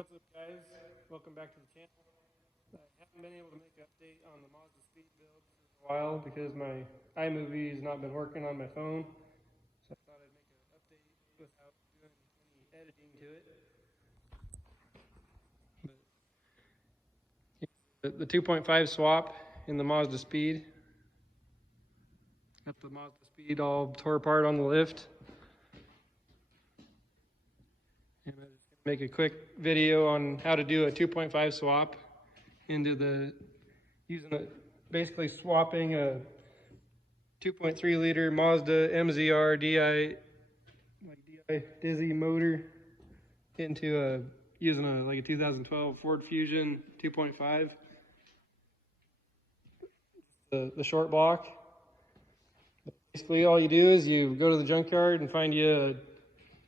What's up, guys? Welcome back to the channel. I haven't been able to make an update on the MazdaSpeed build for a while because my iMovie has not been working on my phone. So I thought I'd make an update without doing any editing to it. But the 2.5 swap in the MazdaSpeed. Got the MazdaSpeed all tore apart on the lift. And I'm just going to make a quick video on how to do a 2.5 swap into basically swapping a 2.3 liter Mazda MZR DI Dizzy motor into using a 2012 Ford Fusion 2.5. The short block. Basically, all you do is you go to the junkyard and find you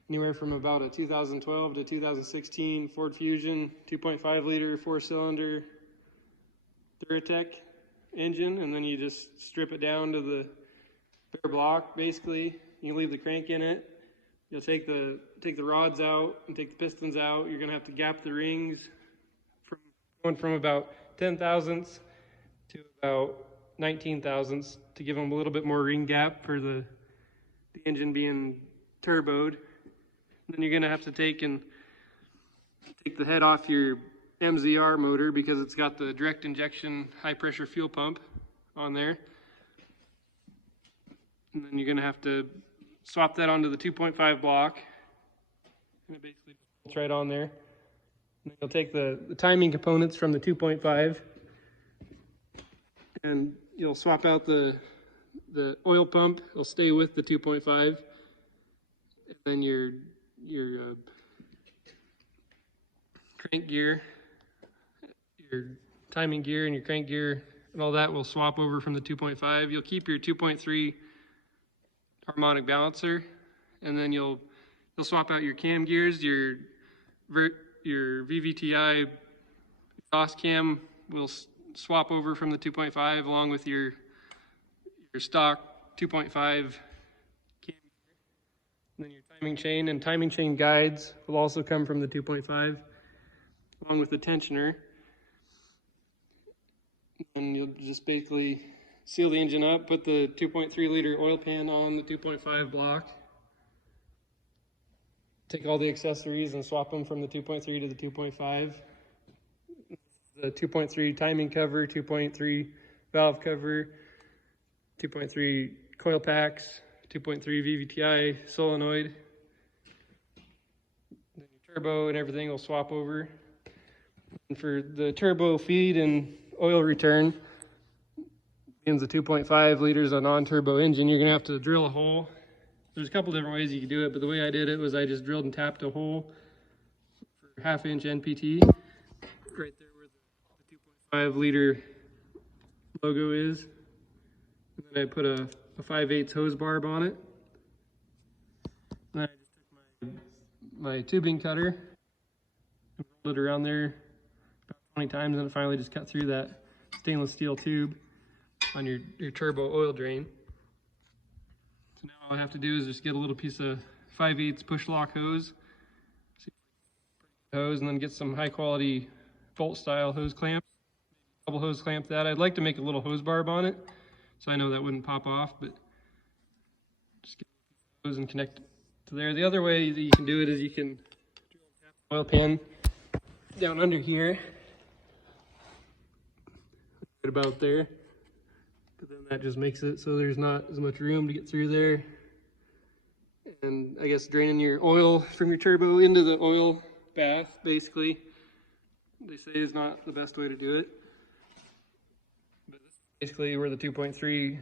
anywhere from about a 2012 to 2016 Ford Fusion 2.5 liter 4-cylinder Duratec engine, and then you just strip it down to the bare block. Basically, you leave the crank in it. You'll take the rods out and take the pistons out. You're gonna have to gap the rings going from about 10 thousandths to about 19 thousandths to give them a little bit more ring gap for the engine being turboed. Then you're gonna have to take the head off your MZR motor because it's got the direct injection high pressure fuel pump on there. And then you're gonna have to swap that onto the 2.5 block. And it basically just bolts right on there. And then you'll take the timing components from the 2.5 and you'll swap out the oil pump. It'll stay with the 2.5. And then your crank gear, your timing gear and your crank gear and all that will swap over from the 2.5. You'll keep your 2.3 harmonic balancer, and then you'll swap out your cam gears. Your VVTi exhaust cam will swap over from the 2.5 along with your stock 2.5 cam. And then your timing chain and timing chain guides will also come from the 2.5 along with the tensioner. And you'll just basically seal the engine up, put the 2.3 liter oil pan on the 2.5 block, take all the accessories and swap them from the 2.3 to the 2.5. The 2.3 timing cover, 2.3 valve cover, 2.3 coil packs, 2.3 VVTi solenoid. Then your turbo and everything will swap over. And for the turbo feed and oil return, being the 2.5 liters of non-turbo engine, you're gonna have to drill a hole. There's a couple different ways you can do it, but the way I did it was I just drilled and tapped a hole for 1/2 inch NPT right there where the 2.5 liter logo is. And then I put a 5/8 hose barb on it. And then I just took my tubing cutter and rolled it around there about 20 times, and it finally just cut through that stainless steel tube on your turbo oil drain. So now all I have to do is just get a little piece of 5/8 push lock hose, and then get some high quality bolt style hose clamps. Double hose clamp that. I'd like to make a little hose barb on it, so I know that wouldn't pop off, but just get the hose and connect it to there. The other way that you can do it is you can drill and tap the oil pan down under here, right about there. But then that just makes it so there's not as much room to get through there. And I guess draining your oil from your turbo into the oil bath, basically, they say is not the best way to do it. But this is basically where the 2.3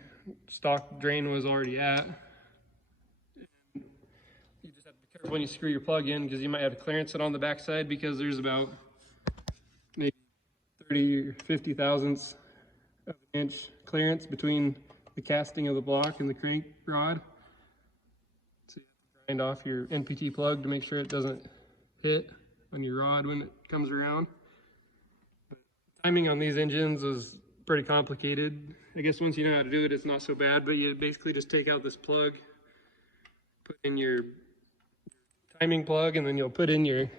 stock drain was already at. And you just have to be careful when you screw your plug in because you might have to clearance it on the backside because there's about maybe 30 or 50 thousandths of an inch clearance between the casting of the block and the crank rod. So you have to grind off your NPT plug to make sure it doesn't hit on your rod when it comes around. But timing on these engines is pretty complicated. I guess once you know how to do it, it's not so bad, but you basically just take out this plug, put in your timing plug, and then you'll put in your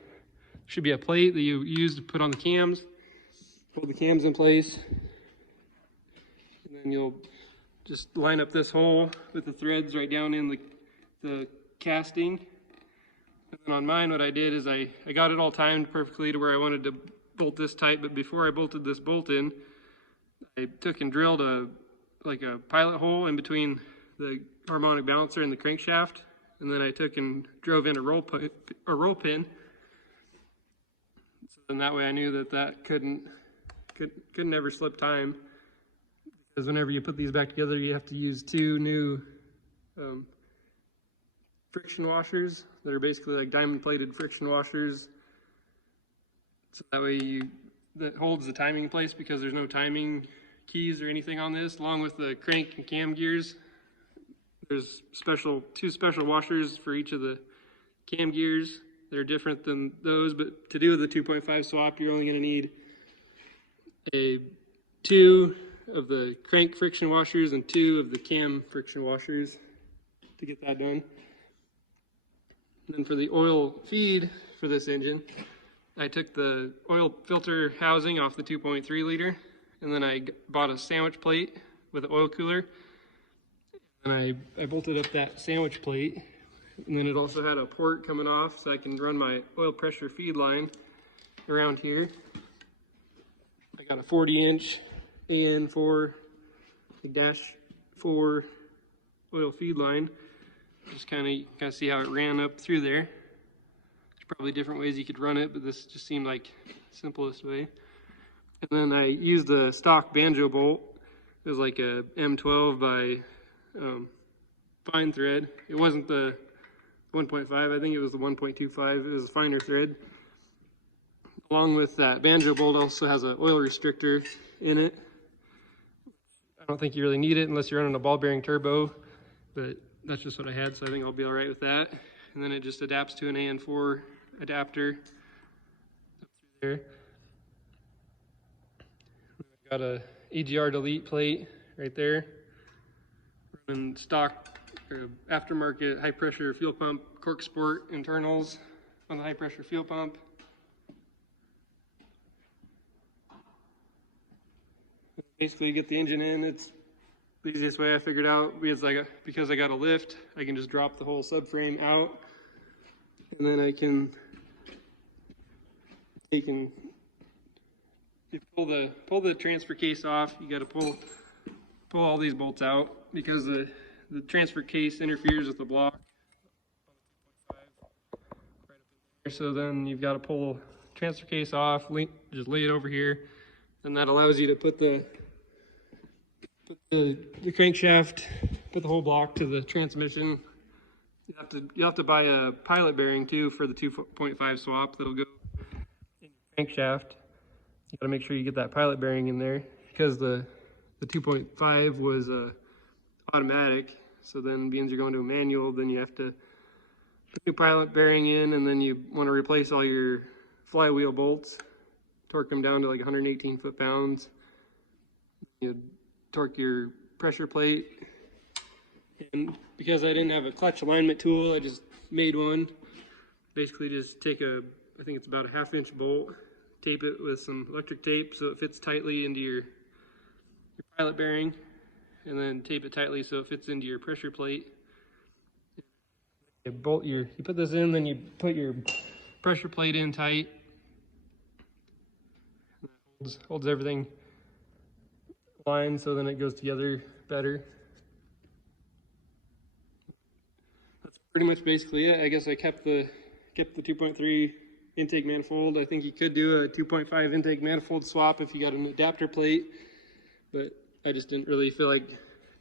should be a plate that you use to put on the cams. Hold the cams in place. And then you'll just line up this hole with the threads right down in the casting. And then on mine, what I did is I got it all timed perfectly to where I wanted to bolt this tight, but before I bolted this bolt in, I took and drilled a pilot hole in between the harmonic balancer and the crankshaft, and then I took and drove in a roll pin. So then that way I knew that couldn't ever slip time, because whenever you put these back together, you have to use two new friction washers that are basically like diamond plated friction washers. So that way that holds the timing in place, because there's no timing keys or anything on this. Along with the crank and cam gears, there's two special washers for each of the cam gears. They're different than those, but to do the 2.5 swap, you're only going to need two of the crank friction washers and two of the cam friction washers to get that done. And then for the oil feed for this engine, I took the oil filter housing off the 2.3 liter, and then I bought a sandwich plate with an oil cooler, and I bolted up that sandwich plate, and then it also had a port coming off so I can run my oil pressure feed line around here. I got a 40-inch AN4 -4 oil feed line. Just kind of see how it ran up through there. There's probably different ways you could run it, but this just seemed like the simplest way. And then I used the stock banjo bolt. It was like a M12 by fine thread. It wasn't the 1.5, I think it was the 1.25. It was a finer thread. Along with that banjo bolt also has an oil restrictor in it. I don't think you really need it unless you're running a ball bearing turbo, but that's just what I had, so I think I'll be all right with that. And then it just adapts to an AN4 adapter up through there. I've got a Egr Delete plate right there. Running stock or aftermarket high pressure fuel pump cork sport internals on the high pressure fuel pump. Basically get the engine in. It's the easiest way I figured out, because I got a lift, I can just drop the whole subframe out, and then you pull the transfer case off. You got to pull all these bolts out, because the transfer case interferes with the block. So then you've got to pull the transfer case off, just lay it over here, and that allows you to put the crankshaft, put the whole block to the transmission. You have to buy a pilot bearing too for the 2.5 swap that'll go in your crankshaft. You got to make sure you get that pilot bearing in there, because the 2.5 was automatic. So then, being you're going to a manual, then you have to put your pilot bearing in, and then you want to replace all your flywheel bolts, torque them down to like 118 foot-pounds. You torque your pressure plate, and because I didn't have a clutch alignment tool, I just made one. Basically just take I think it's about a 1/2 inch bolt, tape it with some electric tape so it fits tightly into your pilot bearing, and then tape it tightly so it fits into your pressure plate. You put this in, then you put your pressure plate in tight. Holds everything line, so then it goes together better. That's pretty much basically it. I guess I kept the 2.3 intake manifold. I think you could do a 2.5 intake manifold swap if you got an adapter plate, but I just didn't really feel like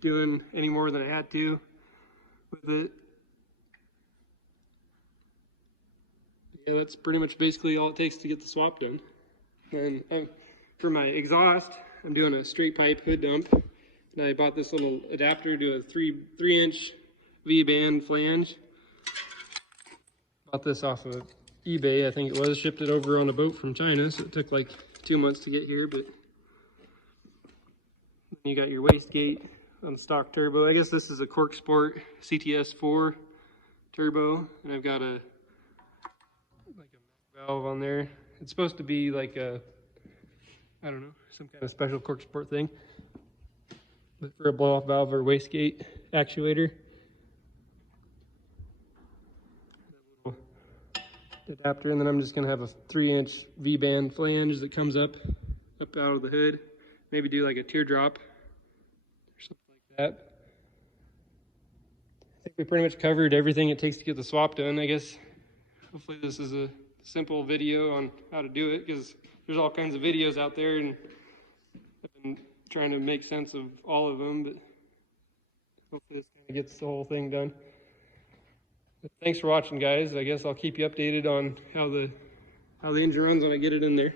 doing any more than I had to with it. Yeah, that's pretty much basically all it takes to get the swap done. And for my exhaust, I'm doing a straight pipe hood dump, and I bought this little adapter to a 3-inch V-band flange. Bought this off of eBay, I think it was. Shipped it over on a boat from China, so it took like 2 months to get here. But then you got your wastegate on the stock turbo. I guess this is a Cork Sport CTS 4 turbo, and I've got a valve on there. It's supposed to be like a, I don't know, some kind of special cork support thing. But for a blow-off valve or wastegate actuator. That little adapter, and then I'm just gonna have a 3-inch V-band flange that comes up out of the hood. Maybe do like a teardrop or something like that. I think we pretty much covered everything it takes to get the swap done, I guess. Hopefully this is a simple video on how to do it, because there's all kinds of videos out there and I've been trying to make sense of all of them, but hopefully this kind of gets the whole thing done. But thanks for watching, guys. I guess I'll keep you updated on how the engine runs when I get it in there.